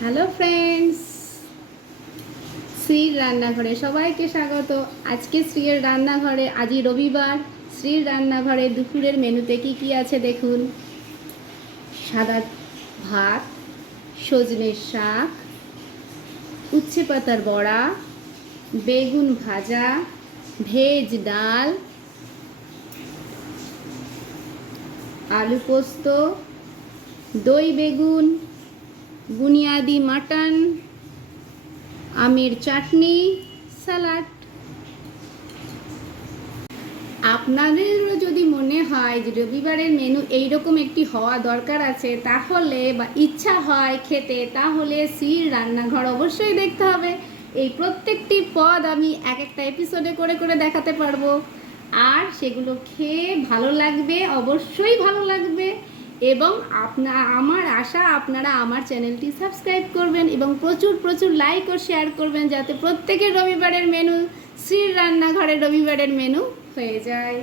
Hello friends, শ্রীর রান্নাঘরে সবাইকে স্বাগত। আজকে শ্রীর রান্নাঘরে, আজই রবিবার, শ্রীর রান্নাঘরে দুপুরের মেনুতে কি কি আছে দেখুন। সাদা ভাত, সজনের শাক, উচ্ছে পাতার বড়া, বেগুন ভাজা, ভেজ ডাল, আলু পোস্ত, দই বেগুন, বুনিয়াদি মাটন, আমের চাটনি, স্যালাড। আপনাদেরও যদি মনে হয় যে রবিবারের মেনু এইরকম একটি হওয়া দরকার আছে, তাহলে বা ইচ্ছা হয় খেতে, তাহলে শ্রীর রান্নাঘর অবশ্যই দেখতে হবে। এই প্রত্যেকটি পদ আমি এক একটা এপিসোডে করে করে দেখাতে পারবো, আর সেগুলো খেয়ে ভালো লাগবে, অবশ্যই ভালো লাগবে। এবং আমার আশা আপনারা আমার চ্যানেলটি সাবস্ক্রাইব করবেন এবং প্রচুর প্রচুর লাইক ও শেয়ার করবেন, যাতে প্রত্যেকের রবিবারের মেনু শ্রীর রান্নাঘরের রবিবারের মেনু হয়ে যায়।